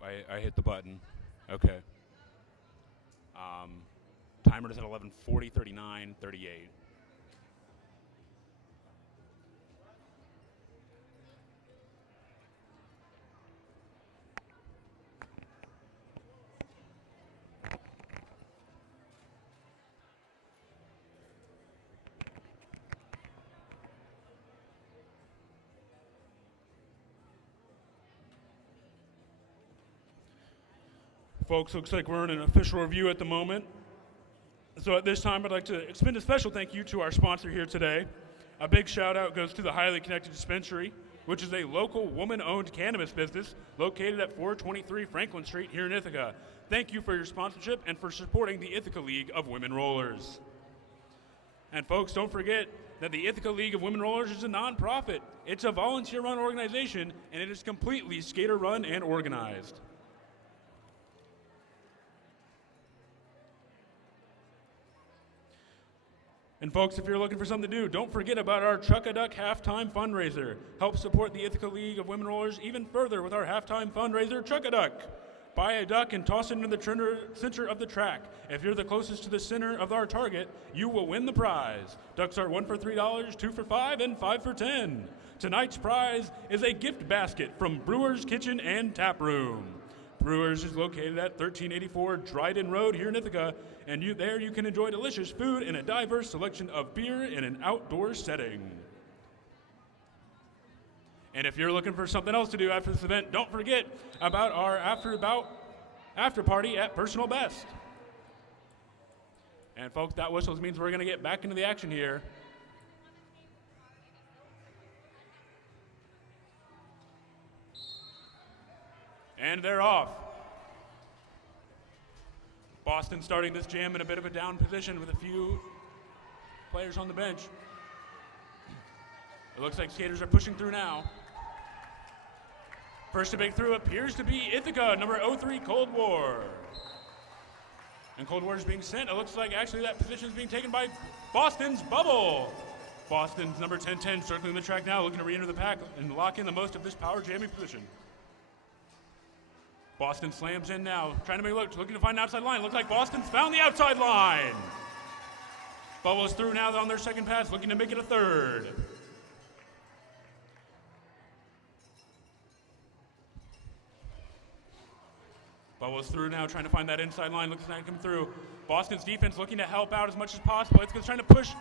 Nope, I hit the button. Okay. Timer is at 11:40, 39, 38. Folks, looks like we're in an official review at the moment. So at this time, I'd like to extend a special thank you to our sponsor here today. A big shout out goes to the Highly Connected Dispensary, which is a local woman-owned cannabis business located at 423 Franklin Street here in Ithaca. Thank you for your sponsorship and for supporting the Ithaca League of Women Rollers. And folks, don't forget that the Ithaca League of Women Rollers is a nonprofit. It's a volunteer-run organization, and it is completely skater-run and organized. And folks, if you're looking for something to do, don't forget about our Chuck-a-Duck halftime fundraiser. Help support the Ithaca League of Women Rollers even further with our halftime fundraiser, Chuck-a-Duck. Buy a duck and toss it into the center of the track. If you're the closest to the center of our target, you will win the prize. Ducks are 1 for $3, 2 for $5, and 5 for $10. Tonight's prize is a gift basket from Brewer's Kitchen and Tap Room. Brewers is located at 1384 Dryden Road here in Ithaca, and there you can enjoy delicious food and a diverse selection of beer in an outdoor setting. And if you're looking for something else to do after this event, don't forget about our after party at Personal Best. And folks, that whistle means we're going to get back into the action here. And they're off. Boston starting this jam in a bit of a down position with a few players on the bench. It looks like skaters are pushing through now. First to break through appears to be Ithaca, number 03, Cold War. And Cold War is being sent. It looks like actually that position is being taken by Boston's Bubble. Boston's number 1010 circling the track now, looking to re-enter the pack and lock in the most of this power jamming position. Boston slams in now, trying to make a look, looking to find an outside line. Looks like Boston's found the outside line. Bubbles through now on their second pass, looking to make it a third. Bubbles through now, trying to find that inside line, looks like come through. Boston's defense looking to help out as much as possible. It's trying to push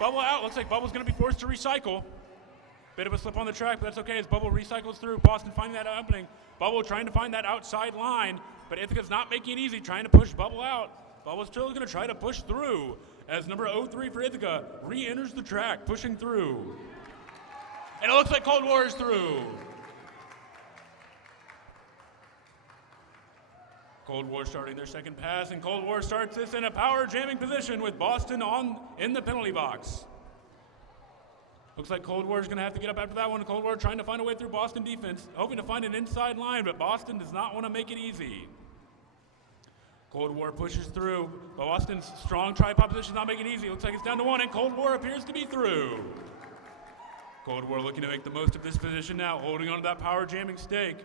Bubble out. Looks like Bubble's going to be forced to recycle. Bit of a slip on the track, but that's okay as Bubble recycles through. Boston finding that opening. Bubble trying to find that outside line, but Ithaca's not making it easy, trying to push Bubble out. Bubble's still going to try to push through as number 03 for Ithaca re-enters the track, pushing through. And it looks like Cold War is through. Cold War starting their second pass, and Cold War starts this in a power jamming position with Boston in the penalty box. Looks like Cold War is going to have to get up after that one. Cold War trying to find a way through Boston defense, hoping to find an inside line, but Boston does not want to make it easy. Cold War pushes through, but Boston's strong tripod position is not making it easy. Looks like it's down to one, and Cold War appears to be through. Cold War looking to make the most of this position now, holding on to that power jamming stake,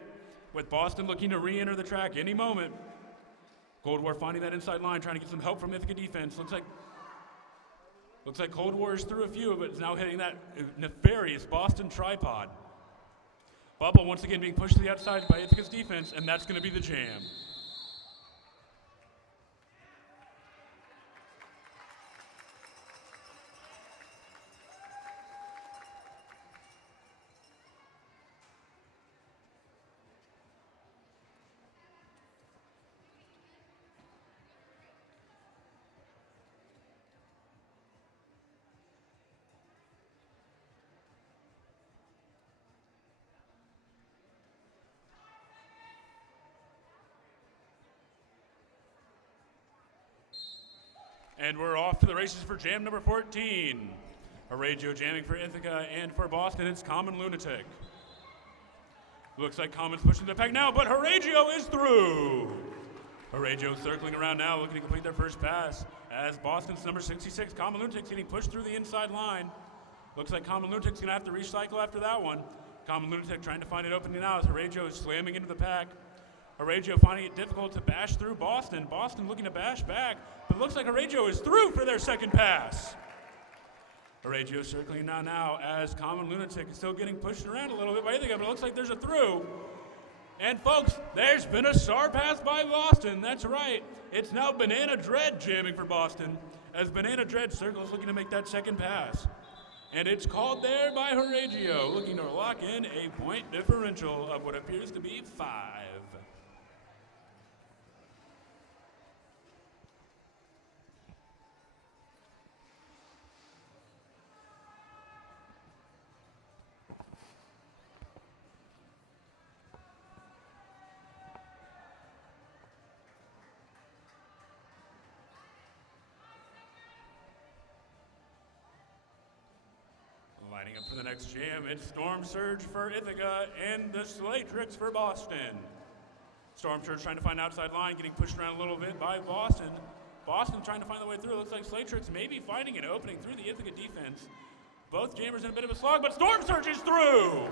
with Boston looking to re-enter the track any moment. Cold War finding that inside line, trying to get some help from Ithaca defense. Looks like Cold War is through a few, but it's now hitting that nefarious Boston tripod. Bubble once again being pushed to the outside by Ithaca's defense, and that's going to be the jam. And we're off to the races for jam number 14. A radio jamming for Ithaca, and for Boston, it's Common Lunatic. Looks like Common's pushing the pack now, but Horatio is through. Horatio circling around now, looking to complete their first pass, as Boston's number 66, Common Lunatic's getting pushed through the inside line. Looks like Common Lunatic's going to have to recycle after that one. Common Lunatic trying to find an opening now as Horatio is slamming into the pack. Aragio finding it difficult to bash through Boston. Boston looking to bash back, but it looks like Aragio is through for their second pass. Aragio circling now as Common Lunatic is still getting pushed around a little bit by Ithaca, but it looks like there's a through. And folks, there's been a star pass by Boston. That's right. It's now Banana Dread jamming for Boston as Banana Dread circles looking to make that second pass. And it's called there by Aragio, looking to lock in a point differential of what appears to be 5. Lining up for the next jam, it's Storm Surge for Ithaca and the Slatrix for Boston. Storm Surge trying to find outside line, getting pushed around a little bit by Boston. Boston trying to find the way through. Looks like Slatrix may be finding an opening through the Ithaca defense. Both jammers in a bit of a slog, but Storm Surge is through!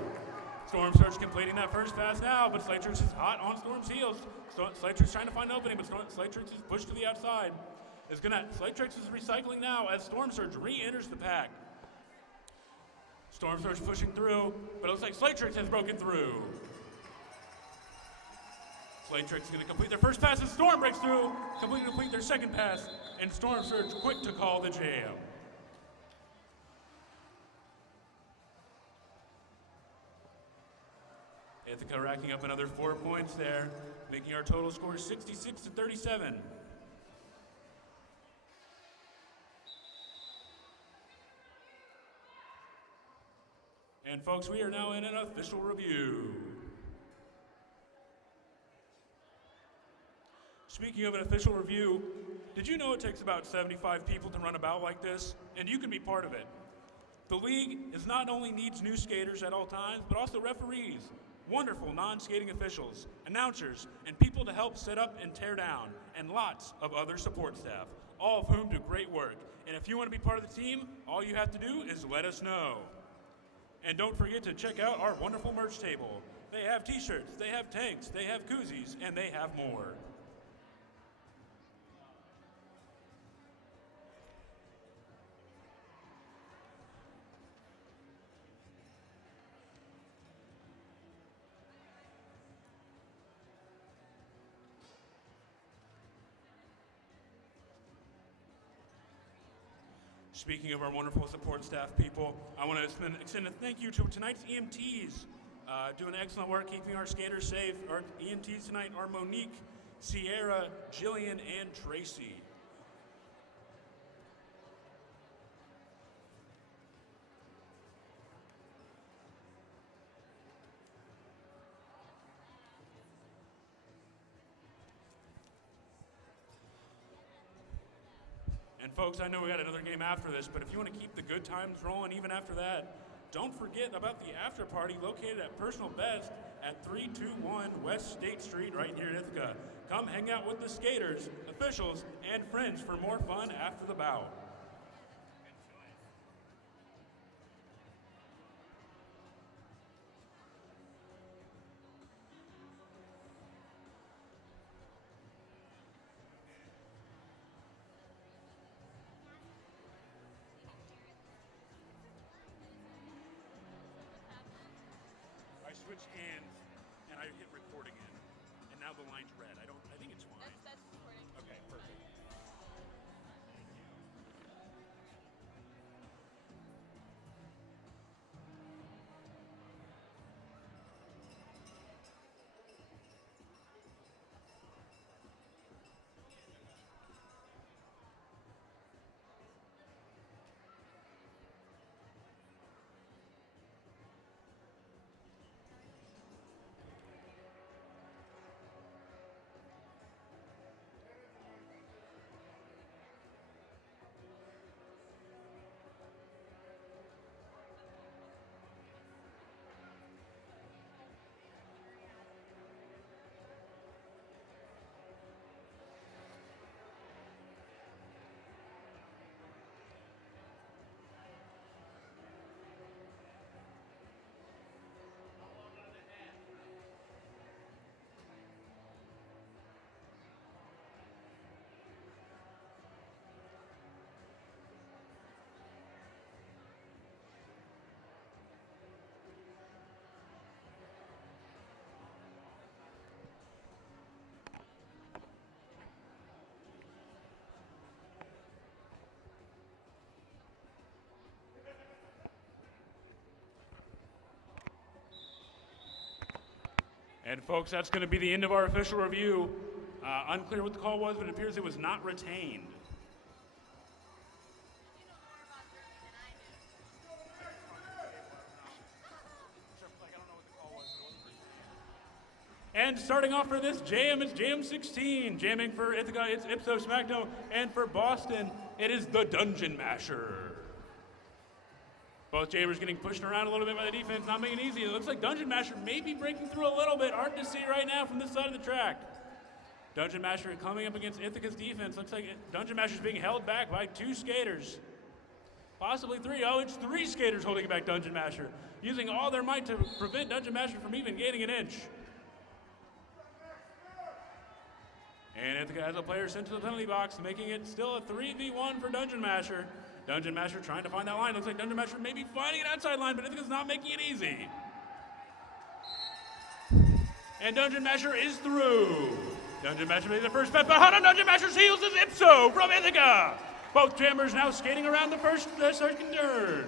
Storm Surge completing that first pass now, but Slatrix is hot on Storm's heels. Slatrix trying to find an opening, but Slatrix is pushed to the outside. Slatrix is recycling now as Storm Surge re-enters the pack. Storm Surge pushing through, but it looks like Slatrix has broken through. Slatrix is going to complete their first pass as Storm breaks through, complete their second pass, and Storm Surge quick to call the jam. Ithaca racking up another 4 points there, making our total score 66-37. And folks, we are now in an official review. Speaking of an official review, did you know it takes about 75 people to run a bout like this? And you can be part of it. The league not only needs new skaters at all times, but also referees, wonderful non-skating officials, announcers, and people to help set up and tear down, and lots of other support staff, all of whom do great work. And if you want to be part of the team, all you have to do is let us know. And don't forget to check out our wonderful merch table. They have t-shirts, they have tanks, they have koozies, and they have more. Speaking of our wonderful support staff people, I want to extend a thank you to tonight's EMTs, doing excellent work keeping our skaters safe. Our EMTs tonight are Monique, Sierra, Jillian, and Tracy. And folks, I know we got another game after this, but if you want to keep the good times rolling even after that, don't forget about the after party located at Personal Best at 321 West State Street right here in Ithaca. Come hang out with the skaters, officials, and friends for more fun after the bout. I switched hands and I hit record again, and now the line's red. I think it's fine. That's recording. Okay, perfect. And folks, that's going to be the end of our official review. Unclear what the call was, but it appears it was not retained. And starting off for this jam, it's Jam 16. Jamming for Ithaca, it's Ipsos Macno. And for Boston, it is the Dungeon Masher. Both jammers getting pushed around a little bit by the defense, not making it easy. It looks like Dungeon Masher may be breaking through a little bit. Hard to see right now from this side of the track. Dungeon Masher coming up against Ithaca's defense. Looks like Dungeon Masher's being held back by 2 skaters. Possibly 3. Oh, it's 3 skaters holding back Dungeon Masher, using all their might to prevent Dungeon Masher from even gaining an inch. And Ithaca has a player sent to the penalty box, making it still a 3v1 for Dungeon Masher. Dungeon Masher trying to find that line. Looks like Dungeon Masher may be finding an outside line, but Ithaca's not making it easy. And Dungeon Masher is through. Dungeon Masher made the first pass, but how did Dungeon Masher seals his Ipso from Ithaca? Both jammers now skating around the second turn.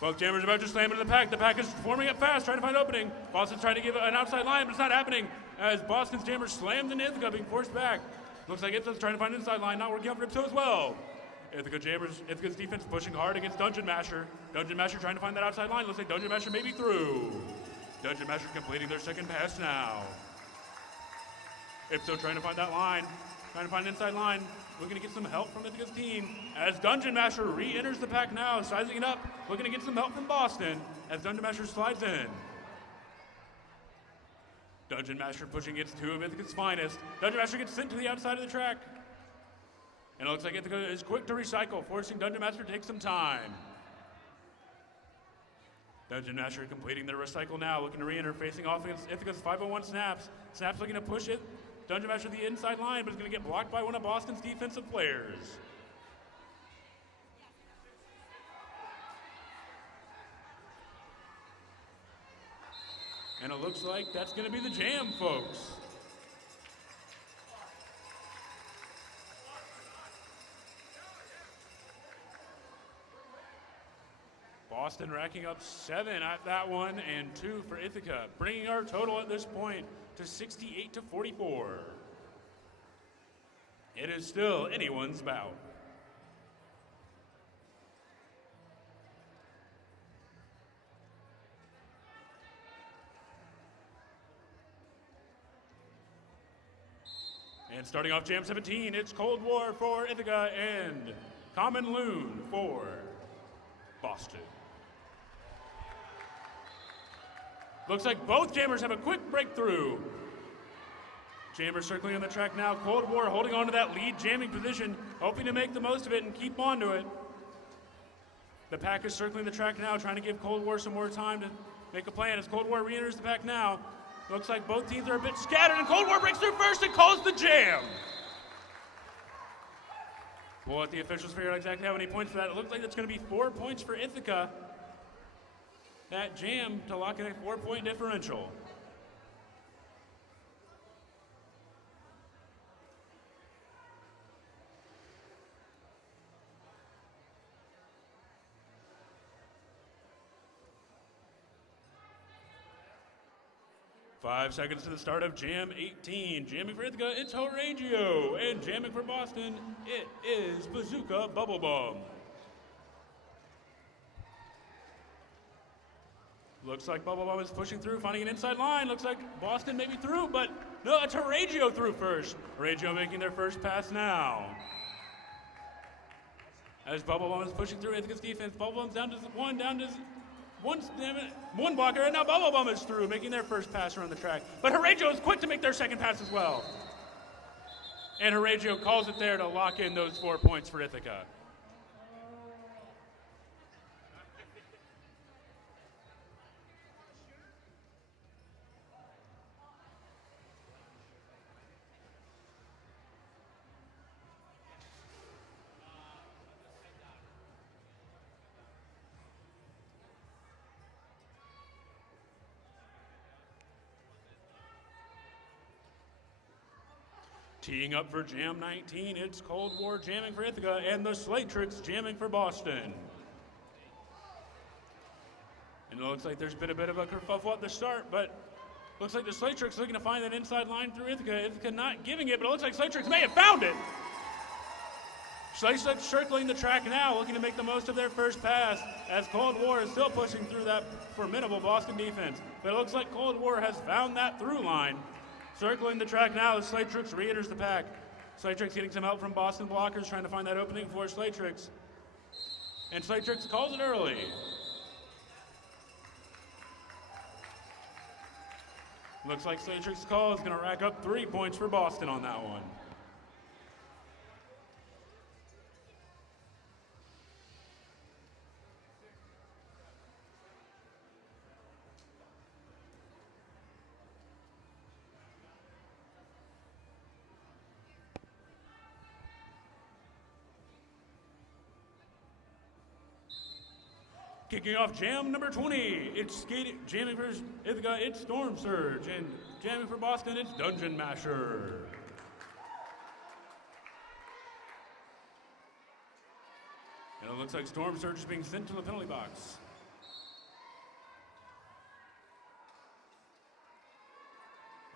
Both jammers about to slam into the pack. The pack is forming up fast, trying to find an opening. Boston's trying to give an outside line, but it's not happening as Boston's jammer slams into Ithaca, being forced back. Looks like Ithaca's trying to find an inside line, not working out for Ipso as well. Ithaca's defense pushing hard against Dungeon Masher. Dungeon Masher trying to find that outside line. Looks like Dungeon Masher may be through. Dungeon Masher completing their second pass now. Ipso trying to find that line, trying to find an inside line. Looking to get some help from Ithaca's team as Dungeon Masher re-enters the pack now, sizing it up, looking to get some help from Boston as Dungeon Masher slides in. Dungeon Masher pushing against 2 of Ithaca's finest. Dungeon Masher gets sent to the outside of the track. And it looks like Ithaca is quick to recycle, forcing Dungeon Masher to take some time. Dungeon Masher completing their recycle now, looking to re-enter, facing off against Ithaca's 501 Snaps. Snaps looking to push it. Dungeon Masher to the inside line, but is going to get blocked by one of Boston's defensive players. And it looks like that's going to be the jam, folks. Boston racking up 7 at that one and 2 for Ithaca, bringing our total at this point to 68-44. It is still anyone's bout. And starting off Jam 17, it's Cold War for Ithaca and Common Loon for Boston. Looks like both jammers have a quick breakthrough. Jammer circling on the track now. Cold War holding on to that lead jamming position, hoping to make the most of it and keep on to it. The pack is circling the track now, trying to give Cold War some more time to make a plan as Cold War re-enters the pack now. Looks like both teams are a bit scattered, and Cold War breaks through first and calls the jam. We'll let the officials figure out exactly how many points for that. It looks like it's going to be 4 points for Ithaca. That jam to lock in a 4-point differential. Five seconds to the start of Jam 18. Jamming for Ithaca, it's Horatio. And jamming for Boston, it is Bazooka Bubble Bomb. Looks like Bubble Bomb is pushing through, finding an inside line. Looks like Boston may be through, but no, it's Horatio through first. Horatio making their first pass now. As Bubble Bomb is pushing through Ithaca's defense, Bubble Bomb's down to one blocker, and now Bubble Bomb is through, making their first pass around the track. But Horatio is quick to make their second pass as well. And Horatio calls it there to lock in those 4 points for Ithaca. Teeing up for Jam 19, it's Cold War jamming for Ithaca and the Slatrix jamming for Boston. And it looks like there's been a bit of a kerfuffle at the start, but Looks like the Slatrix looking to find that inside line through Ithaca. Ithaca not giving it, but it looks like Slatrix may have found it. Slatrix circling the track now, looking to make the most of their first pass, as Cold War is still pushing through that formidable Boston defense. But it looks like Cold War has found that through line. Circling the track now as Slatrix re-enters the pack. Slatrix getting some help from Boston blockers, trying to find that opening for Slatrix. And Slatrix calls it early. Looks like Slatrix's call is going to rack up 3 points for Boston on that one. Kicking off jam number 20, it's jamming for Ithaca, it's Storm Surge, and jamming for Boston, it's Dungeon Masher. And it looks like Storm Surge is being sent to the penalty box.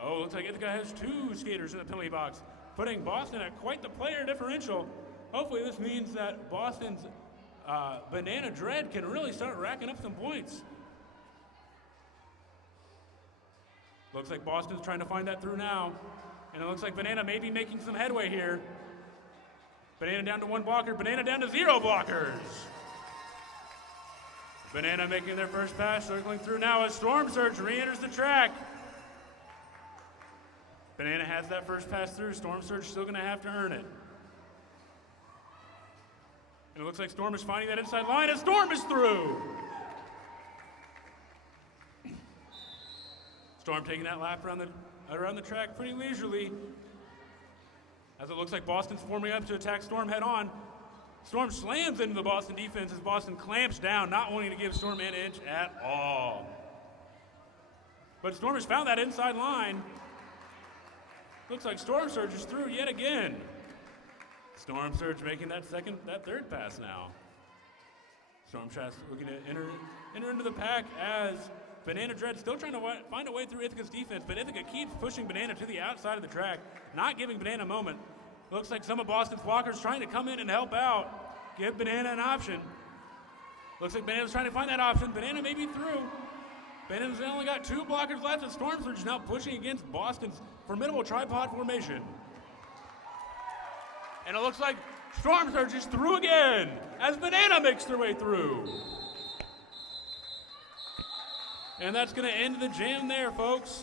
Oh, looks like Ithaca has 2 skaters in the penalty box, putting Boston at quite the player differential. Hopefully this means that Boston's Banana Dread can really start racking up some points. Looks like Boston's trying to find that through now. And it looks like Banana may be making some headway here. Banana down to 1 blocker, Banana down to 0 blockers. Banana making their first pass, circling through now as Storm Surge re-enters the track. Banana has that first pass through, Storm Surge still gonna have to earn it. And it looks like Storm is finding that inside line, and Storm is through! Storm taking that lap around the track pretty leisurely, as it looks like Boston's forming up to attack Storm head on. Storm slams into the Boston defense as Boston clamps down, not wanting to give Storm an inch at all. But Storm has found that inside line. Looks like Storm Surge is through yet again. Storm Surge making that third pass now. Storm Surge looking to enter into the pack as Banana Dread still trying to find a way through Ithaca's defense, but Ithaca keeps pushing Banana to the outside of the track, not giving Banana a moment. Looks like some of Boston's blockers trying to come in and help out, give Banana an option. Looks like Banana's trying to find that option. Banana may be through. Banana's only got 2 blockers left, and Storm Surge is now pushing against Boston's formidable tripod formation. And it looks like Storm Surge is through again as Banana makes their way through. And that's going to end the jam there, folks.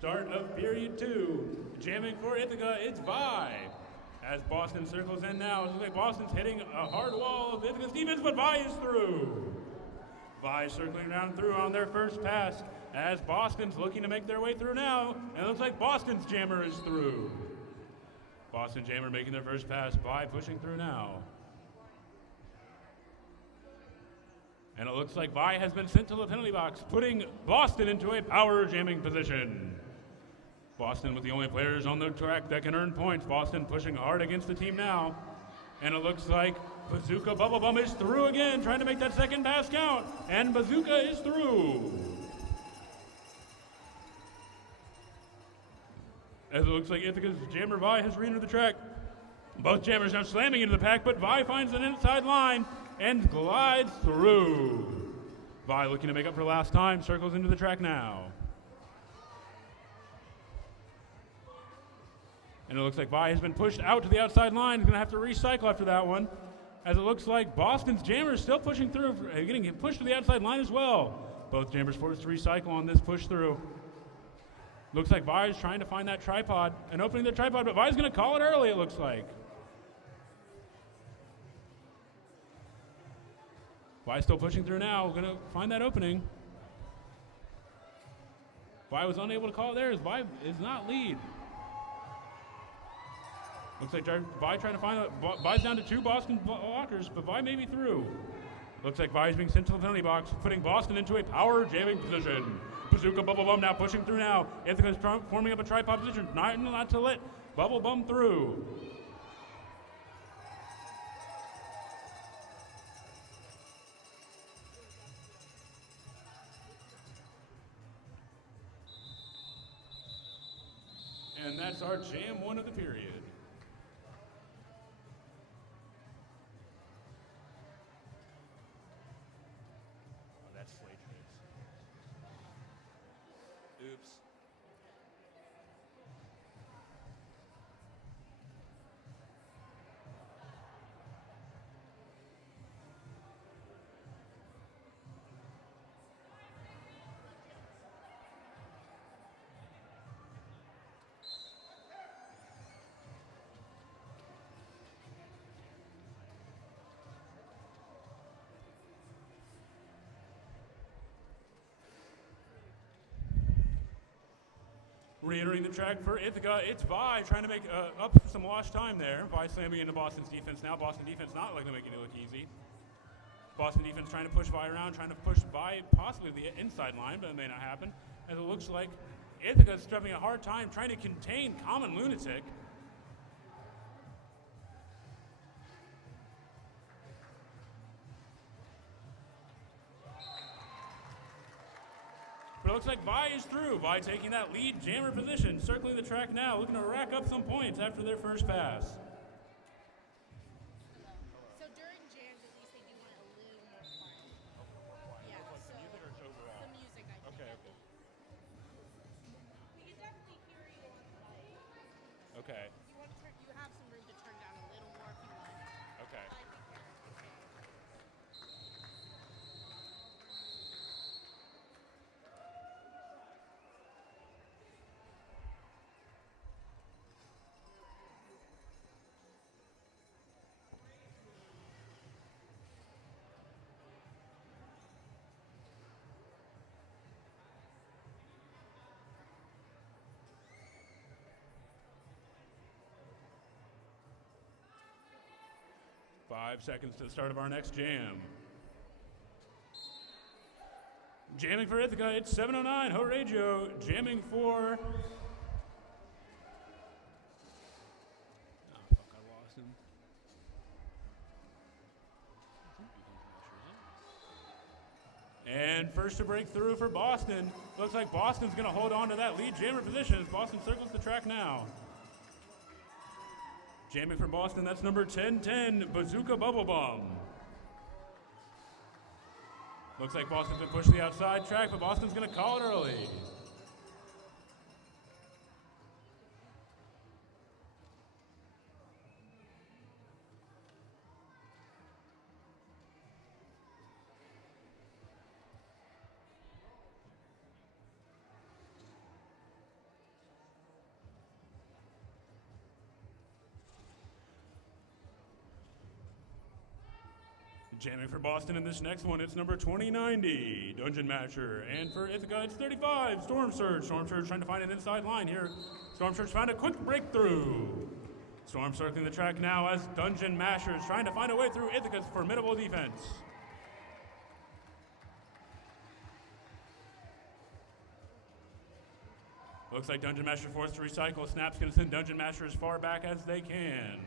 Start of period 2. Jamming for Ithaca, it's Vi. As Boston circles in now, it looks like Boston's hitting a hard wall of Ithaca's defense, but Vi is through. Vi circling down through on their first pass as Boston's looking to make their way through now, and it looks like Boston's jammer is through. Boston jammer making their first pass, Vi pushing through now. And it looks like Vi has been sent to the penalty box, putting Boston into a power jamming position. Boston with the only players on the track that can earn points. Boston pushing hard against the team now. And it looks like Bazooka Bubble Bum is through again, trying to make that second pass count. And Bazooka is through. As it looks like Ithaca's jammer Vi has re-entered the track. Both jammers now slamming into the pack, but Vi finds an inside line and glides through. Vi looking to make up for last time, circles into the track now. And it looks like Vi has been pushed out to the outside line. He's going to have to recycle after that one. As it looks like Boston's jammer is still pushing through, getting pushed to the outside line as well. Both jammers forced to recycle on this push through. Looks like Vi is trying to find that tripod and opening the tripod, but Vi's going to call it early, it looks like. Vi still pushing through now, going to find that opening. Vi was unable to call it there as Vi is not lead. Looks like Vi trying to find Vi's down to 2 Boston blockers, but Vi may be through. Looks like Vi is being sent to the penalty box, putting Boston into a power jamming position. Bazooka Bubble Bum now pushing through now. Ithaca's forming up a tripod position, not to let Bubble Bum through. And that's our jam 1 of the period. Oh, that's Slade Tricks. Oops. Re-entering the track for Ithaca, it's Vi trying to make up some lost time there. Vi slamming into Boston's defense now. Boston defense not looking to make it look easy. Boston defense trying to push Vi around, trying to push Vi possibly the inside line, but it may not happen. As it looks like Ithaca's having a hard time trying to contain Common Lunatic. But it looks like Vi is through. Vi taking that lead jammer position, circling the track now, looking to rack up some points after their first pass. So during jams, at least they do want it a little more quiet. Yeah, Like so the music or it's overall? the music, I think. Okay. We can definitely hear you on the mic. Okay. You have some room to turn down a little more if you want. Okay. I think you're okay. 5 seconds to the start of our next jam. Jamming for Ithaca, it's 7:09. Ho Radio, jamming for. Oh, fuck, I lost him. And first to break through for Boston. Looks like Boston's going to hold on to that lead jammer position as Boston circles the track now. Jamming for Boston, that's number 1010, Bazooka Bubble Bum. Looks like Boston's going to push the outside track, but Boston's going to call it early. Jamming for Boston in this next one, it's number 2090, Dungeon Masher. And for Ithaca, it's 35, Storm Surge. Storm Surge trying to find an inside line here. Storm Surge found a quick breakthrough. Storm circling the track now as Dungeon Masher is trying to find a way through Ithaca's formidable defense. Looks like Dungeon Masher forced to recycle. Snap's going to send Dungeon Masher as far back as they can.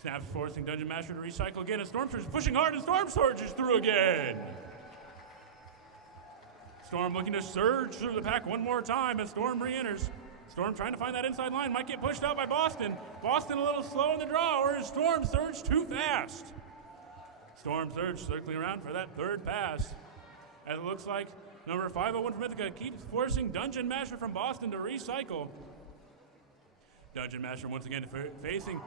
Snap's forcing Dungeon Master to recycle again, and Storm Surge is pushing hard, and Storm Surge is through again. Storm looking to surge through the pack one more time as Storm re-enters. Storm trying to find that inside line, might get pushed out by Boston. Boston a little slow in the draw, or is Storm Surge too fast? Storm Surge circling around for that third pass. And it looks like number 501 from Ithaca keeps forcing Dungeon Master from Boston to recycle. Dungeon Master once again facing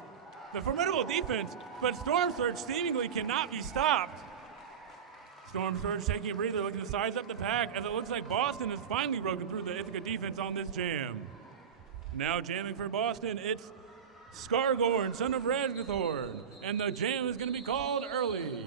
the formidable defense, but Storm Surge seemingly cannot be stopped. Storm Surge taking a breather, looking to size up the pack as it looks like Boston has finally broken through the Ithaca defense on this jam. Now jamming for Boston, it's Skargorn, son of Razgathorn, and the jam is going to be called early.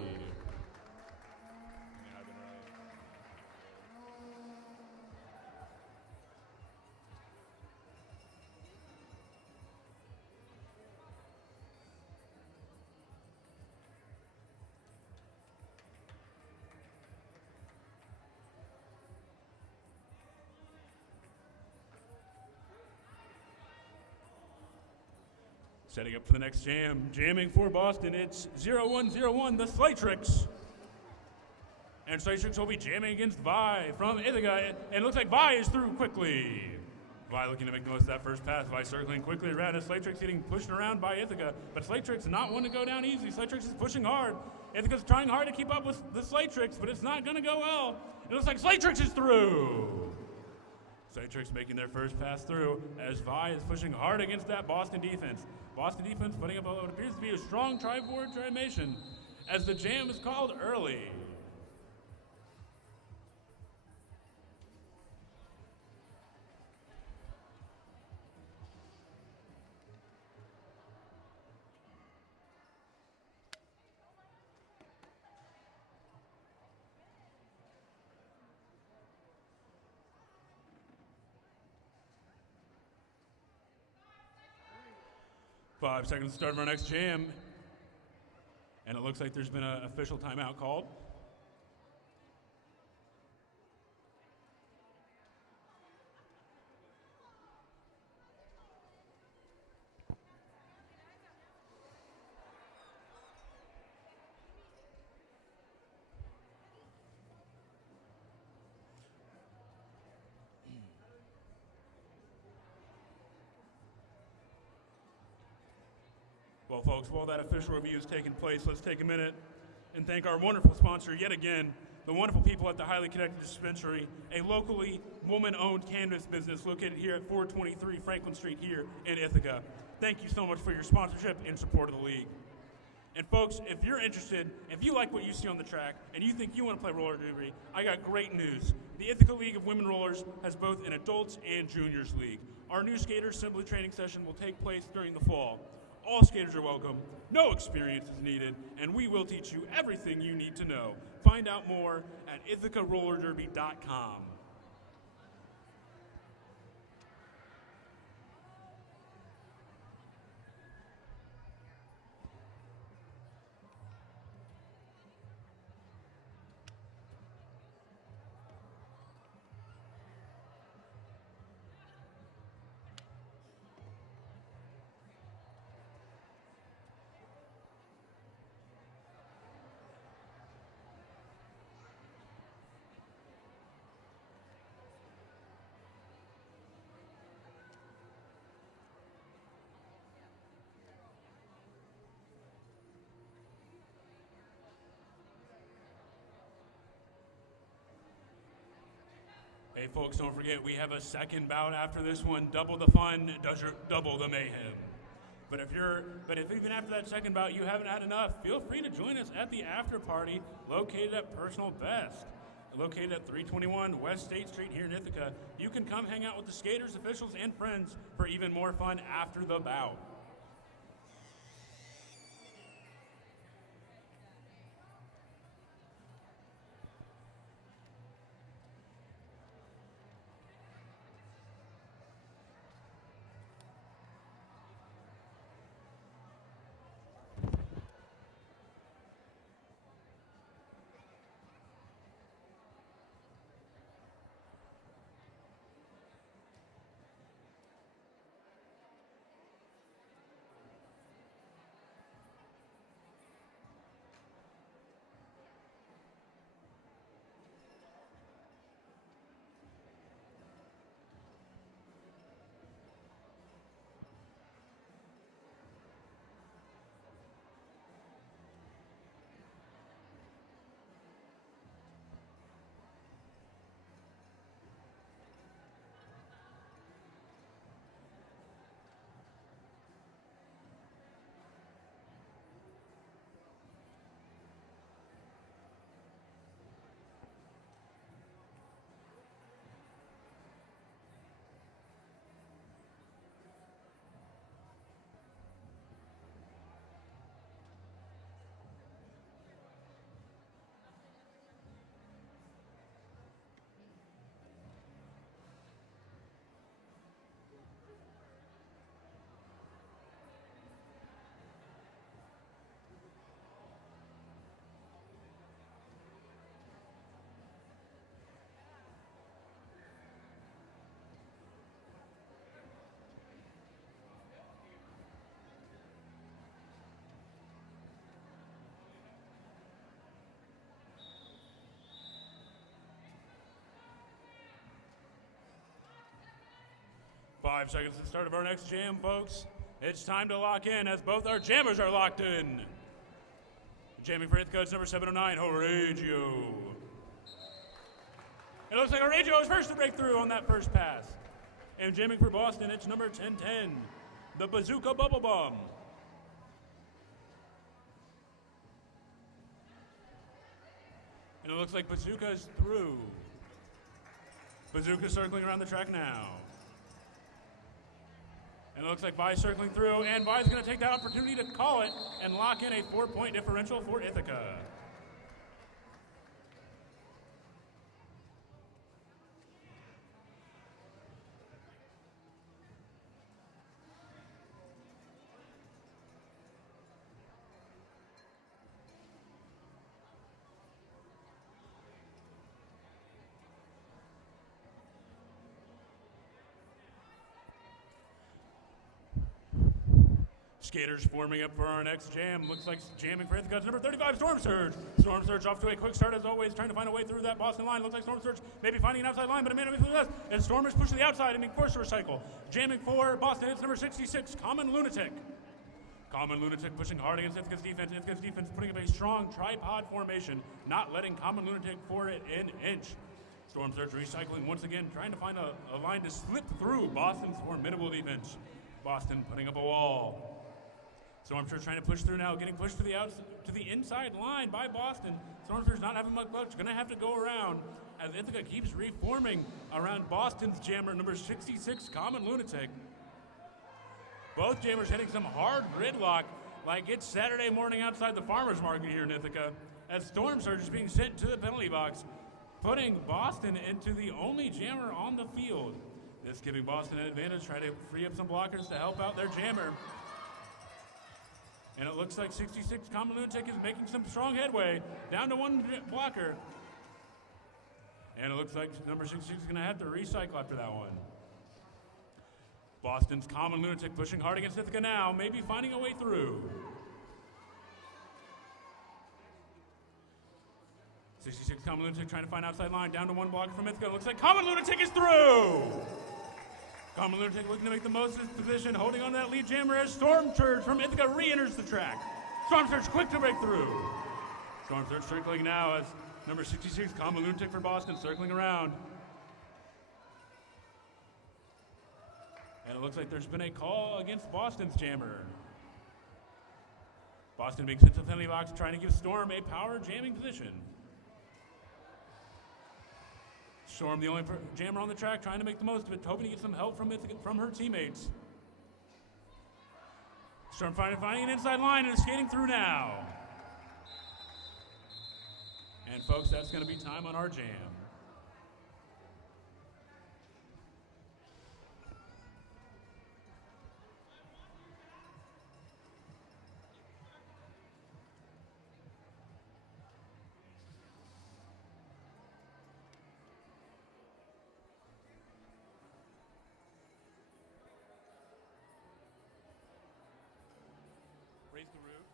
Setting up for the next jam. Jamming for Boston, it's 0101, the Slaytrix. And Slaytrix will be jamming against Vi from Ithaca. And it looks like Vi is through quickly. Vi looking to make the most of that first pass. Vi circling quickly around as Slaytrix getting pushed around by Ithaca. But Slaytrix not one to go down easy. Slaytrix is pushing hard. Ithaca's trying hard to keep up with the Slaytrix, but it's not going to go well. It looks like Slaytrix is through. Slaytrix making their first pass through as Vi is pushing hard against that Boston defense. Boston defense putting up what appears to be a strong tri-board formation as the jam is called early. Five seconds to start of our next jam. And it looks like there's been an official timeout called. Well, folks, while that official review is taking place, let's take a minute and thank our wonderful sponsor yet again, the wonderful people at the Highly Connected Dispensary, a locally woman-owned cannabis business located here at 423 Franklin Street here in Ithaca. Thank you so much for your sponsorship and support of the league. And folks, if you're interested, if you like what you see on the track, and you think you want to play roller derby, I got great news. The Ithaca League of Women Rollers has both an adults and juniors league. Our new skater assembly training session will take place during the fall. All skaters are welcome, no experience is needed, and we will teach you everything you need to know. Find out more at ithacarollerderby.com. Hey folks, don't forget we have a second bout after this one. Double the fun, double the mayhem. But if even after that second bout you haven't had enough, feel free to join us at the after party located at Personal Best, located at 321 West State Street here in Ithaca. You can come hang out with the skaters, officials, and friends for even more fun after the bout. 5 seconds to the start of our next jam, folks. It's time to lock in as both our jammers are locked in. Jamming for Ithaca, it's number 709, Horaggio. It looks like Horaggio is first to break through on that first pass. And jamming for Boston, it's number 1010, the Bazooka Bubble Bomb. And it looks like Bazooka's through. Bazooka circling around the track now. And it looks like Vi circling through, and Vi's going to take that opportunity to call it and lock in a 4-point differential for Ithaca. Skaters forming up for our next jam. Looks like jamming for Ithaca. Number 35, Storm Surge. Storm Surge off to a quick start as always, trying to find a way through that Boston line. Looks like Storm Surge maybe finding an outside line, but a minute before that. And Stormers push to the outside and being forced to recycle. Jamming for Boston, it's number 66, Common Lunatic. Common Lunatic pushing hard against Ithaca's defense. Ithaca's defense putting up a strong tripod formation, not letting Common Lunatic for it an inch. Storm Surge recycling once again, trying to find a line to slip through Boston's formidable defense. Boston putting up a wall. Storm Surge trying to push through now, getting pushed to the inside line by Boston. Storm Surge not having much luck, going to have to go around as Ithaca keeps reforming around Boston's jammer, number 66, Common Lunatic. Both jammers hitting some hard gridlock like it's Saturday morning outside the farmer's market here in Ithaca as Storm Surge is being sent to the penalty box, putting Boston into the only jammer on the field. This giving Boston an advantage, trying to free up some blockers to help out their jammer. And it looks like 66 Common Lunatic is making some strong headway, down to one blocker. And it looks like number 66 is going to have to recycle after that one. Boston's Common Lunatic pushing hard against Ithaca now, maybe finding a way through. 66 Common Lunatic trying to find outside line, down to one blocker from Ithaca. Looks like Common Lunatic is through! Common Lunatic looking to make the most of his position, holding on to that lead jammer as Storm Surge from Ithaca re-enters the track. Storm Surge quick to break through. Storm Surge circling now as number 66, Common Lunatic for Boston, circling around. And it looks like there's been a call against Boston's jammer. Boston being sent to the penalty box, trying to give Storm a power jamming position. Storm, the only jammer on the track, trying to make the most of it, hoping to get some help from her teammates. Storm finding an inside line and is skating through now. And folks, that's going to be time on our jam. Raise the roof.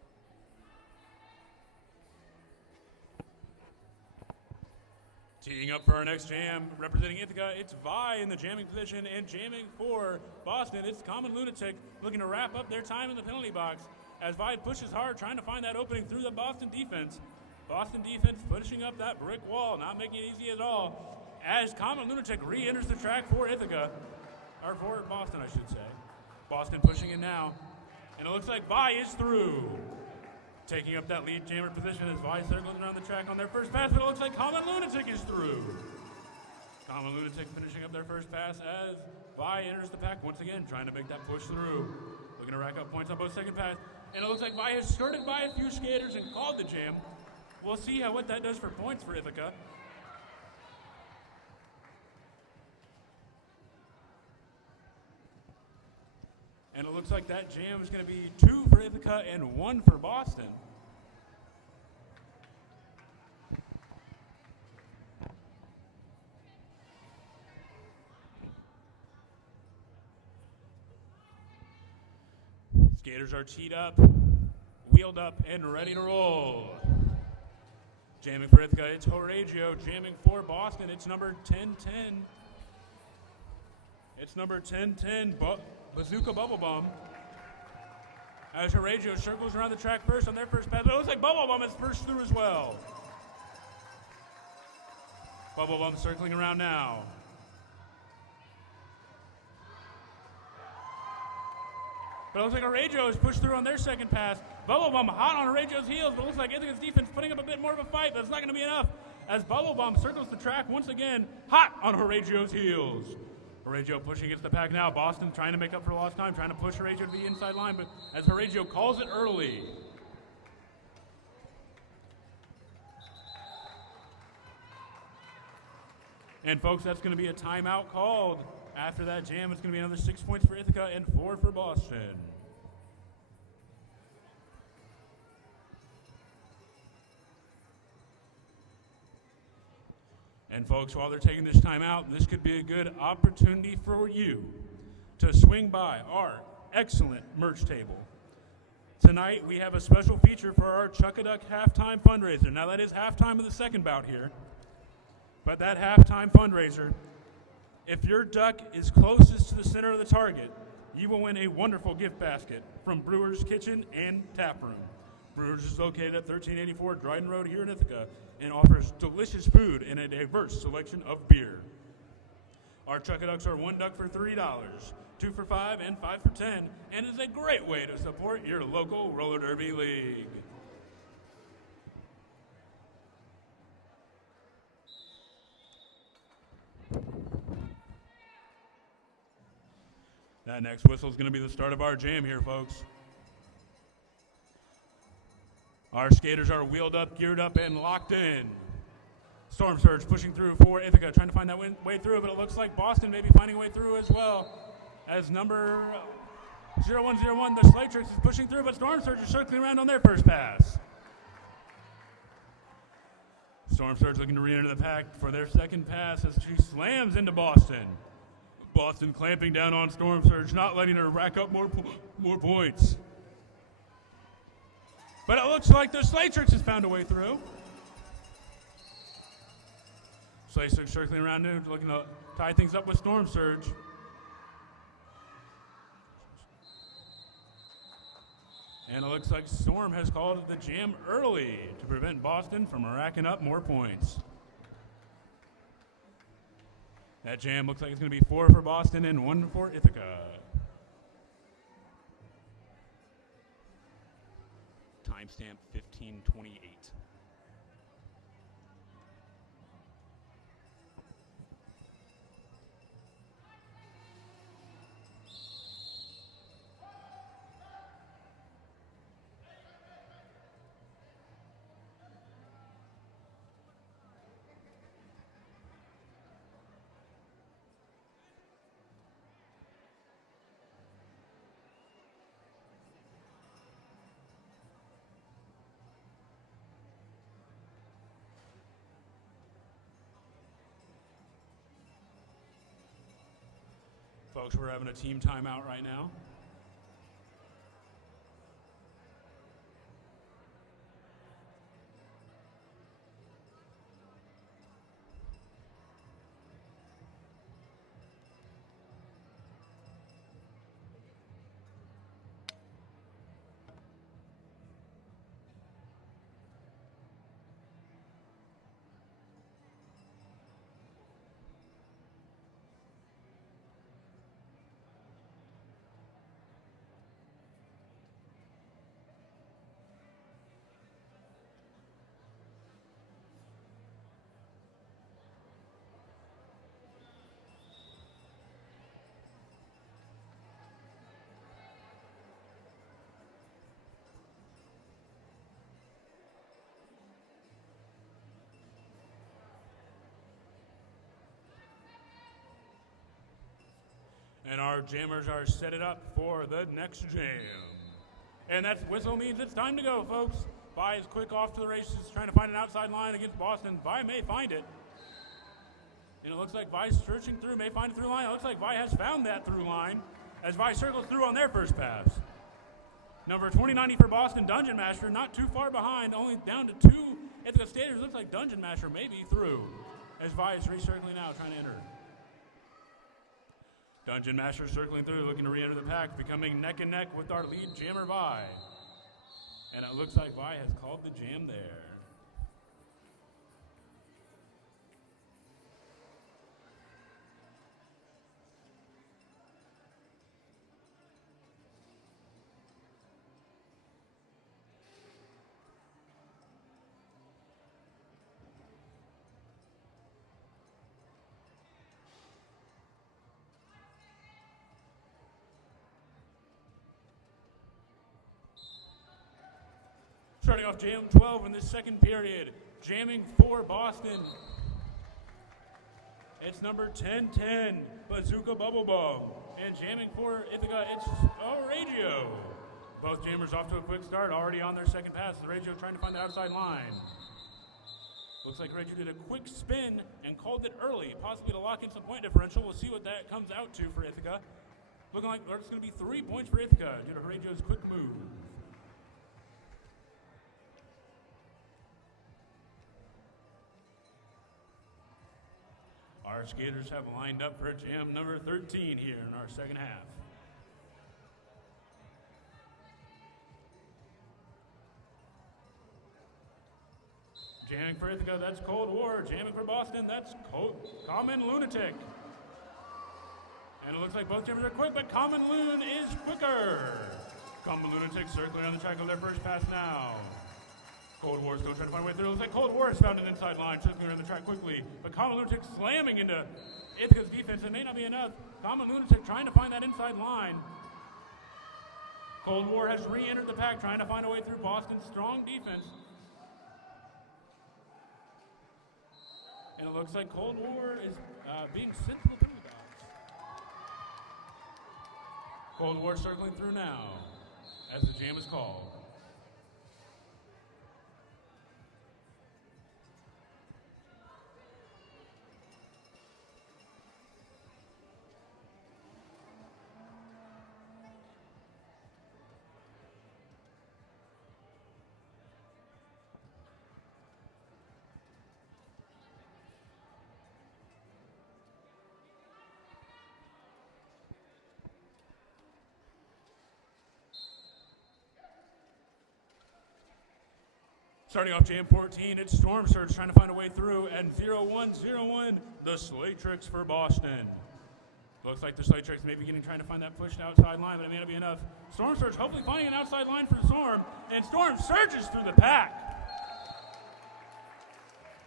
Teeing up for our next jam, representing Ithaca, it's Vi in the jamming position, and jamming for Boston, it's Common Lunatic looking to wrap up their time in the penalty box as Vi pushes hard, trying to find that opening through the Boston defense. Boston defense pushing up that brick wall, not making it easy at all, as Common Lunatic re-enters the track for Ithaca, or for Boston, I should say. Boston pushing in now. And it looks like Vi is through. Taking up that lead jammer position as Vi circling around the track on their first pass, but it looks like Common Lunatic is through. Common Lunatic finishing up their first pass as Vi enters the pack once again, trying to make that push through. Looking to rack up points on both second pass. And it looks like Vi has skirted by a few skaters and called the jam. We'll see what that does for points for Ithaca. And it looks like that jam is going to be 2 for Ithaca and 1 for Boston. Skaters are teed up, wheeled up, and ready to roll. Jamming for Ithaca, it's Horaggio. Jamming for Boston, it's number 1010. It's number 1010, Bazooka Bubble Bomb. As Horatio circles around the track first on their first pass. It looks like Bubble Bomb is first through as well. Bubble Bomb circling around now. But it looks like Horatio is pushed through on their second pass. Bubble Bomb hot on Horatio's heels, but it looks like Ithaca's defense putting up a bit more of a fight, but it's not going to be enough. As Bubble Bomb circles the track once again, hot on Horatio's heels. Horatio pushing against the pack now. Boston trying to make up for lost time, trying to push Horatio to the inside line, but as Horatio calls it early. And folks, that's going to be a timeout called. After that jam, it's going to be another 6 points for Ithaca and 4 for Boston. And folks, while they're taking this time out, this could be a good opportunity for you to swing by our excellent merch table. Tonight, we have a special feature for our Chuck-a-Duck halftime fundraiser. Now, that is halftime of the second bout here. But that halftime fundraiser, if your duck is closest to the center of the target, you will win a wonderful gift basket from Brewer's Kitchen and Tap Room. Brewers is located at 1384 Dryden Road here in Ithaca and offers delicious food and a diverse selection of beer. Our Chuck-a-Ducks are 1 duck for $3, 2 for $5, and 5 for $10, and is a great way to support your local roller derby league. That next whistle is going to be the start of our jam here, folks. Our skaters are wheeled up, geared up, and locked in. Storm Surge pushing through for Ithaca, trying to find that way through, but it looks like Boston may be finding a way through as well. As number 0101, the Slatrix is pushing through, but Storm Surge is circling around on their first pass. Storm Surge looking to re-enter the pack for their second pass as she slams into Boston. Boston clamping down on Storm Surge, not letting her rack up more points. But it looks like the Slatrix has found a way through. Slatrix circling around now, looking to tie things up with Storm Surge. And it looks like Storm has called the jam early to prevent Boston from racking up more points. That jam looks like it's going to be 4 for Boston and 1 for Ithaca. Timestamp 15:28. Folks, we're having a team timeout right now. And our jammers are set it up for the next jam. And that whistle means it's time to go, folks. Vi is quick off to the races, trying to find an outside line against Boston. Vi may find it. And it looks like Vi's searching through, may find a through line. It looks like Vi has found that through line as Vi circles through on their first pass. Number 2090 for Boston, Dungeon Master, not too far behind, only down to 2 Ithaca skaters. Looks like Dungeon Master may be through as Vi is recircling now, trying to enter. Dungeon Master circling through, looking to re-enter the pack, becoming neck and neck with our lead jammer Vi. And it looks like Vi has called the jam there. Starting off Jam 12 in this second period, jamming for Boston. It's number 1010, Bazooka Bubble Bomb. And jamming for Ithaca, it's Radio. Both jammers off to a quick start, already on their second pass. The Radio trying to find the outside line. Looks like Radio did a quick spin and called it early, possibly to lock in some point differential. We'll see what that comes out to for Ithaca. Looking like it's going to be 3 points for Ithaca due to Radio's quick move. Our skaters have lined up for jam number 13 here in our second half. Jamming for Ithaca, that's Cold War. Jamming for Boston, that's Common Lunatic. And it looks like both jammers are quick, but Common Loon is quicker. Common Lunatic circling on the track of their first pass now. Cold War still trying to find a way through. It looks like Cold War has found an inside line, circling around the track quickly. But Common Lunatic slamming into Ithaca's defense. It may not be enough. Common Lunatic trying to find that inside line. Cold War has re-entered the pack, trying to find a way through Boston's strong defense. And it looks like Cold War is being sent to the penalty box. Cold War circling through now as the jam is called. Starting off Jam 14, it's Storm Surge trying to find a way through, and 0-1-0-1, the Slate Tricks for Boston. Looks like the Slate Tricks may be trying to find that pushed outside line, but it may not be enough. Storm Surge hopefully finding an outside line for Storm, and Storm surges through the pack.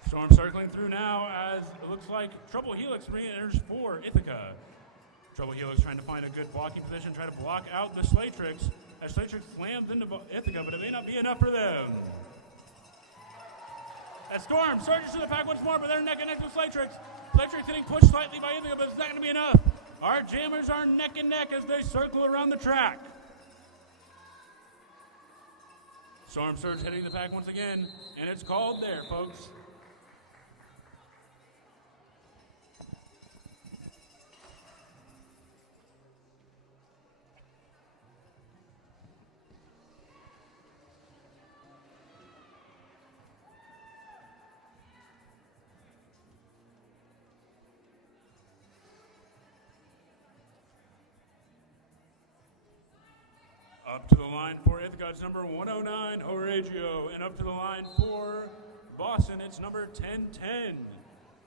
Storm circling through now as it looks like Trouble Helix re-enters for Ithaca. Trouble Helix trying to find a good blocking position, trying to block out the Slate Tricks, as Slate Tricks slams into Ithaca, but it may not be enough for them. As Storm surges to the pack once more, but they're neck and neck with Slate Tricks. Slate Tricks getting pushed slightly by Ithaca, but it's not going to be enough. Our jammers are neck and neck as they circle around the track. Storm Surge hitting the pack once again, and it's called there, folks. Up to the line for Ithaca, it's number 109, Horatio. And up to the line for Boston, it's number 1010,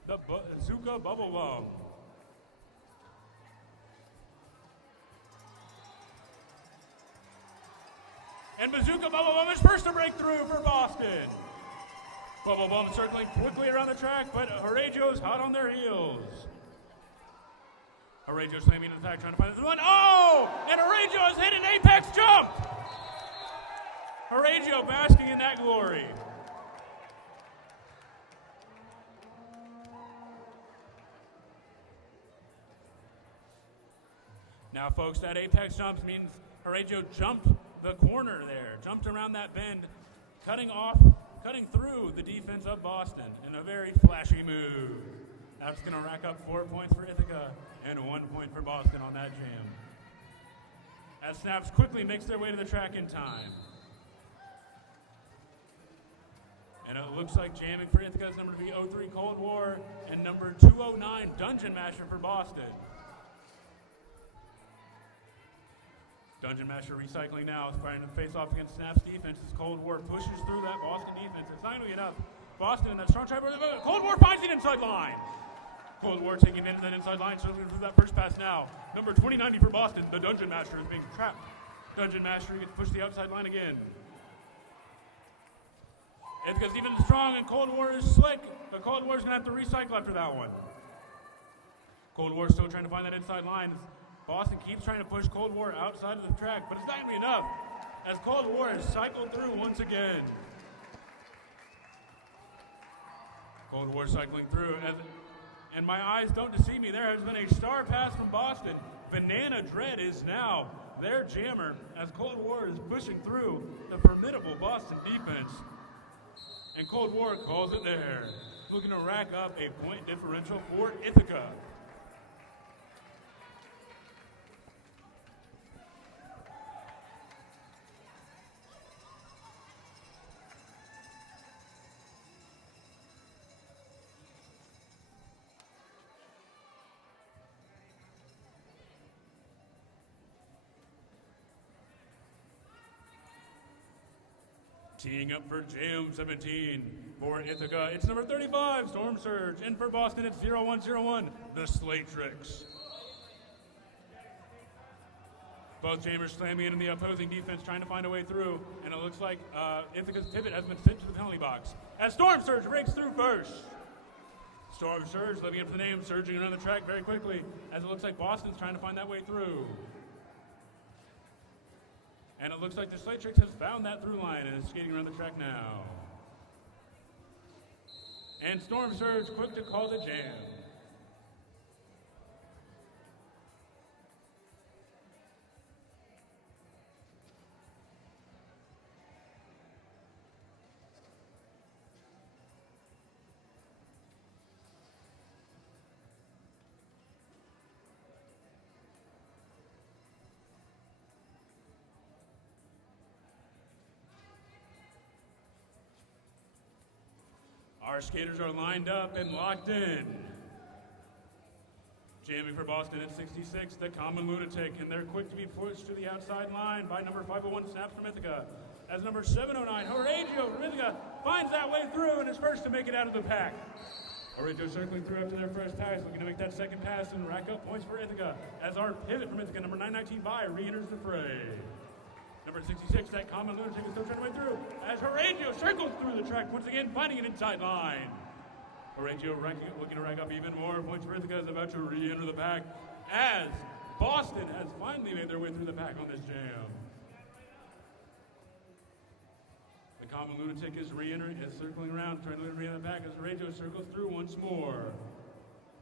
the Bazooka Bubble Bomb. And Bazooka Bubble Bomb is first to break through for Boston. Bubble Bomb circling quickly around the track, but Horatio's hot on their heels. Horatio slamming into the pack, trying to find this one. Oh! And Horatio has hit an apex jump! Horatio basking in that glory. Now, folks, that apex jump means Horatio jumped the corner there, jumped around that bend, cutting through the defense of Boston in a very flashy move. That's going to rack up 4 points for Ithaca and 1 point for Boston on that jam. As Snaps quickly makes their way to the track in time. And it looks like jamming for Ithaca is number 03 Cold War and number 209 Dungeon Master for Boston. Dungeon Master recycling now, trying to face off against Snap's defense as Cold War pushes through that Boston defense. It's not going to be enough. Boston in that strong try. Cold War finds the inside line. Cold War taking into that inside line, circling through that first pass now. Number 2090 for Boston. The Dungeon Master is being trapped. Dungeon Master gets pushed the outside line again. Ithaca's even strong and Cold War is slick. But Cold War's going to have to recycle after that one. Cold War still trying to find that inside line. Boston keeps trying to push Cold War outside of the track, but it's not going to be enough as Cold War is cycled through once again. Cold War cycling through, and my eyes don't deceive me. There has been a star pass from Boston. Banana Dread is now their jammer as Cold War is pushing through the formidable Boston defense. And Cold War calls it there, looking to rack up a point differential for Ithaca. Teeing up for Jam 17 for Ithaca, it's number 35, Storm Surge. And for Boston, it's 0101, the Slate Tricks. Both jammers slamming into the opposing defense, trying to find a way through. And it looks like Ithaca's pivot has been sent to the penalty box as Storm Surge breaks through first. Storm Surge, living up to the name, surging around the track very quickly as it looks like Boston's trying to find that way through. And it looks like the Slate Tricks has found that through line and is skating around the track now. And Storm Surge quick to call the jam. Our skaters are lined up and locked in. Jamming for Boston at 66, the Common Lunatic, and they're quick to be pushed to the outside line by number 501, Snaps from Ithaca. As number 709, Horatio from Ithaca finds that way through and is first to make it out of the pack. Horatio circling through after their first pass, looking to make that second pass and rack up points for Ithaca. As our pivot from Ithaca, number 919, By, re-enters the fray. Number 66, that Common Lunatic is still trying to way through as Horatio circles through the track, once again finding an inside line. Horatio looking to rack up even more points for Ithaca is about to re-enter the pack as Boston has finally made their way through the pack on this jam. The Common Lunatic is re-entering, is circling around, trying to re-enter the pack as Horatio circles through once more.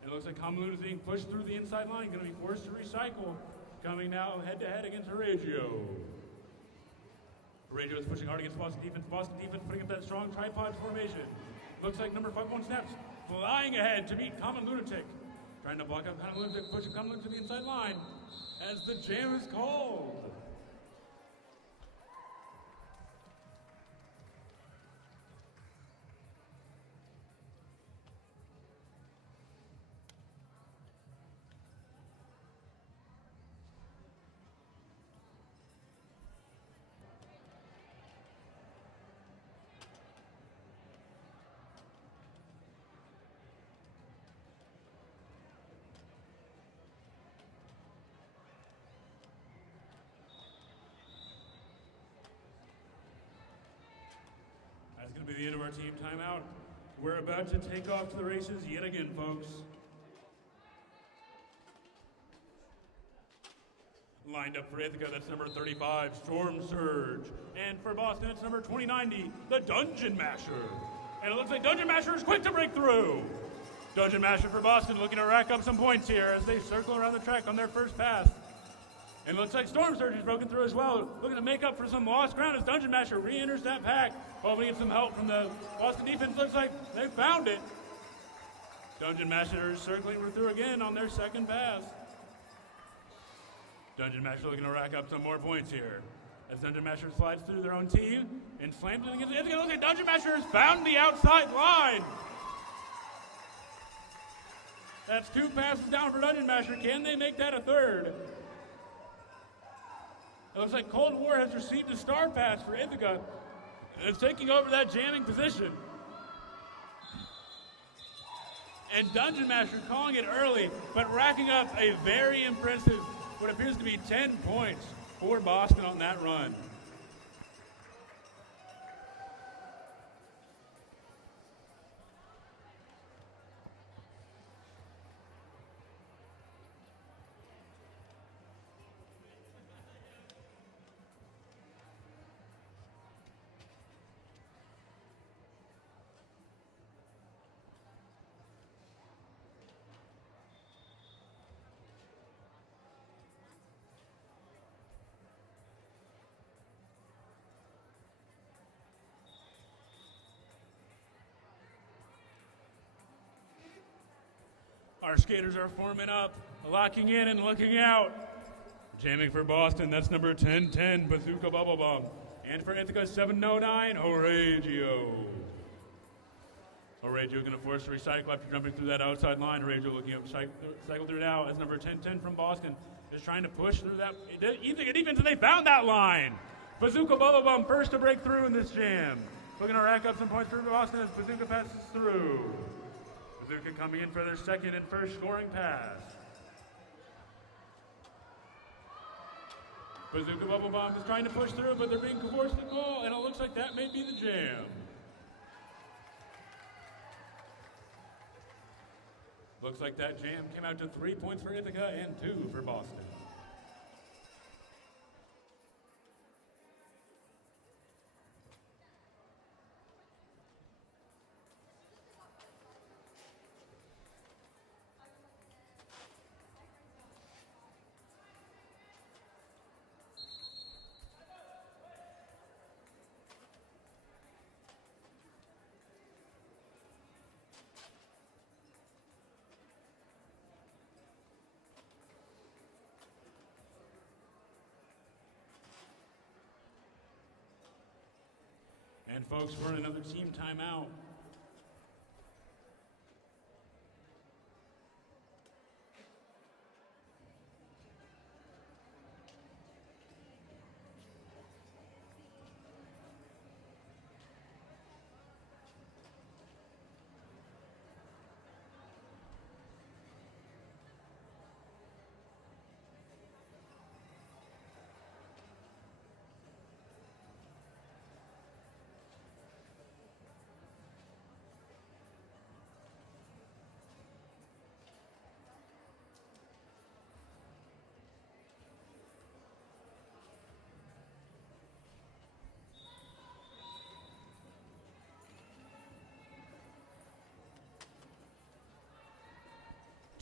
And it looks like Common Lunatic being pushed through the inside line, going to be forced to recycle, coming now head-to-head against Horatio. Horatio is pushing hard against Boston defense. Boston defense putting up that strong tripod formation. Looks like number 5-1 Snaps flying ahead to meet Common Lunatic. Trying to block up Common Lunatic, pushing Common Lunatic to the inside line as the jam is called. That's going to be the end of our team timeout. We're about to take off to the races yet again, folks. Lined up for Ithaca, that's number 35, Storm Surge. And for Boston, it's number 2090, the Dungeon Masher. And it looks like Dungeon Masher is quick to break through. Dungeon Masher for Boston looking to rack up some points here as they circle around the track on their first pass. And it looks like Storm Surge is broken through as well, looking to make up for some lost ground as Dungeon Masher re-enters that pack. Hoping to get some help from the Boston defense. Looks like they found it. Dungeon Masher is circling through again on their second pass. Dungeon Masher looking to rack up some more points here. As Dungeon Masher slides through their own team and slams it against Ithaca. Looks like Dungeon Masher has found the outside line. That's 2 passes down for Dungeon Masher. Can they make that a third? It looks like Cold War has received a star pass for Ithaca and is taking over that jamming position. And Dungeon Master calling it early, but racking up a very impressive, what appears to be 10 points for Boston on that run. Our skaters are forming up, locking in and looking out. Jamming for Boston, that's number 1010, Bazooka Bubble Bomb. And for Ithaca, 709, Horaggio. Horaggio going to force a recycle after jumping through that outside line. Horaggio looking up, cycle through now as number 1010 from Boston is trying to push through that. Ithaca defense, and they found that line. Bazooka Bubble Bomb first to break through in this jam. Looking to rack up some points for Boston as Bazooka passes through. Bazooka coming in for their second and first scoring pass. Bazooka Bubble Bomb is trying to push through, but they're being forced to goal, and it looks like that may be the jam. Looks like that jam came out to 3 points for Ithaca and 2 for Boston. And folks, we're in another team timeout.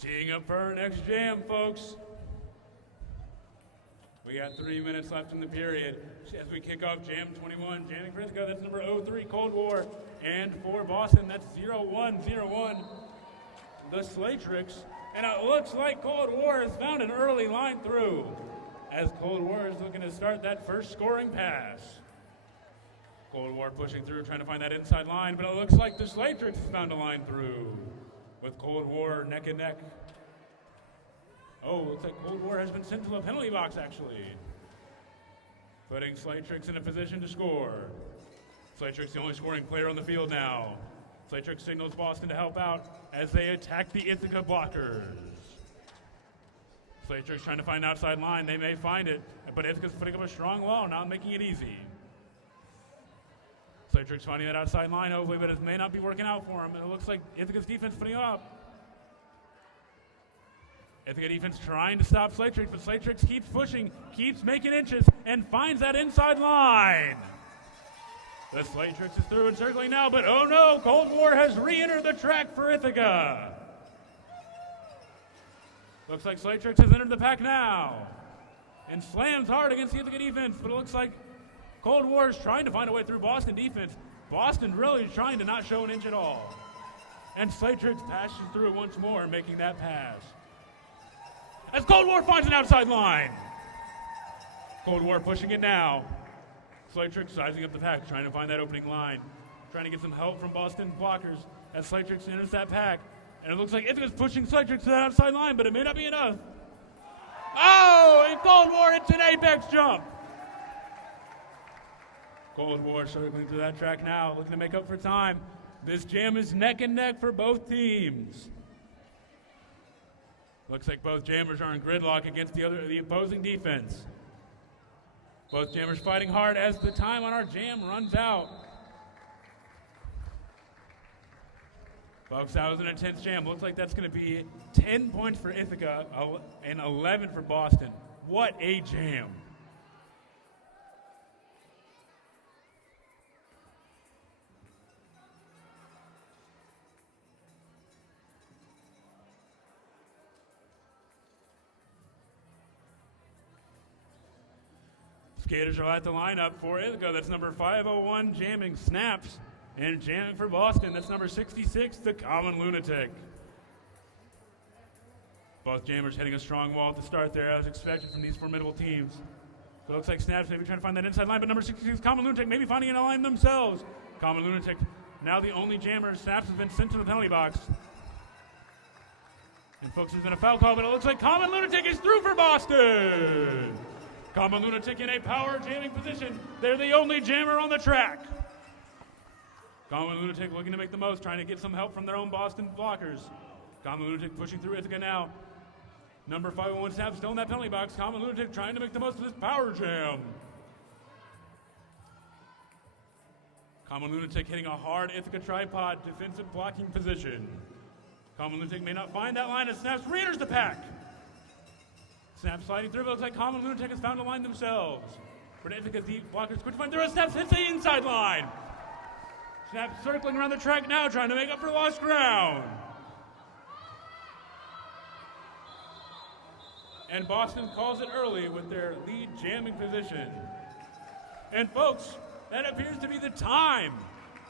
Teeing up for our next jam, folks. We got 3 minutes left in the period as we kick off Jam 21. Jamming for Ithaca, that's number 03, Cold War. And for Boston, that's 0101, the Slatrix. And it looks like Cold War has found an early line through as Cold War is looking to start that first scoring pass. Cold War pushing through, trying to find that inside line, but it looks like the Slatrix has found a line through with Cold War neck and neck. Oh, looks like Cold War has been sent to the penalty box, actually. Putting Slatrix in a position to score. Slatrix the only scoring player on the field now. Slatrix signals Boston to help out as they attack the Ithaca blockers. Slatrix trying to find an outside line. They may find it, but Ithaca's putting up a strong wall, not making it easy. Slatrix finding that outside line, hopefully, but it may not be working out for him. It looks like Ithaca's defense putting it up. Ithaca defense trying to stop Slatrix, but Slatrix keeps pushing, keeps making inches, and finds that inside line. The Slatrix is through and circling now, but oh no, Cold War has re-entered the track for Ithaca. Looks like Slatrix has entered the pack now and slams hard against the Ithaca defense, but it looks like Cold War is trying to find a way through Boston defense. Boston really trying to not show an inch at all. And Slatrix passes through once more, making that pass. As Cold War finds an outside line. Cold War pushing it now. Slatrix sizing up the pack, trying to find that opening line. Trying to get some help from Boston blockers as Slatrix enters that pack. And it looks like Ithaca's pushing Slatrix to that outside line, but it may not be enough. Oh, and Cold War hits an apex jump. Cold War circling through that track now, looking to make up for time. This jam is neck and neck for both teams. Looks like both jammers are in gridlock against the opposing defense. Both jammers fighting hard as the time on our jam runs out. Folks, that was an intense jam. Looks like that's going to be 10 points for Ithaca and 11 for Boston. What a jam. Skaters are at the lineup for Ithaca. That's number 501, jamming Snaps. And jamming for Boston, that's number 66, the Common Lunatic. Both jammers hitting a strong wall at the start there, as expected from these formidable teams. So it looks like Snaps maybe trying to find that inside line, but number 66, Common Lunatic, maybe finding an line themselves. Common Lunatic, now the only jammer. Snaps has been sent to the penalty box. And folks, there's been a foul call, but it looks like Common Lunatic is through for Boston. Common Lunatic in a power jamming position. They're the only jammer on the track. Common Lunatic looking to make the most, trying to get some help from their own Boston blockers. Common Lunatic pushing through Ithaca now. Number 501 Snaps still in that penalty box. Common Lunatic trying to make the most of this power jam. Common Lunatic hitting a hard Ithaca tripod defensive blocking position. Common Lunatic may not find that line as Snaps reenters the pack. Snaps sliding through, but looks like Common Lunatic has found a line themselves. But Ithaca's deep blockers quick to find through. Snaps hits the inside line. Snaps circling around the track now, trying to make up for lost ground. And Boston calls it early with their lead jamming position. And folks, that appears to be the time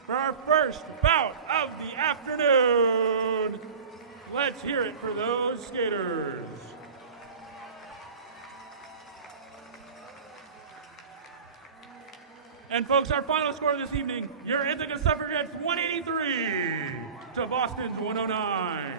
for our first bout of the afternoon. Let's hear it for those skaters. And folks, our final score this evening, your Ithaca SufferJets 183 to Boston's 109.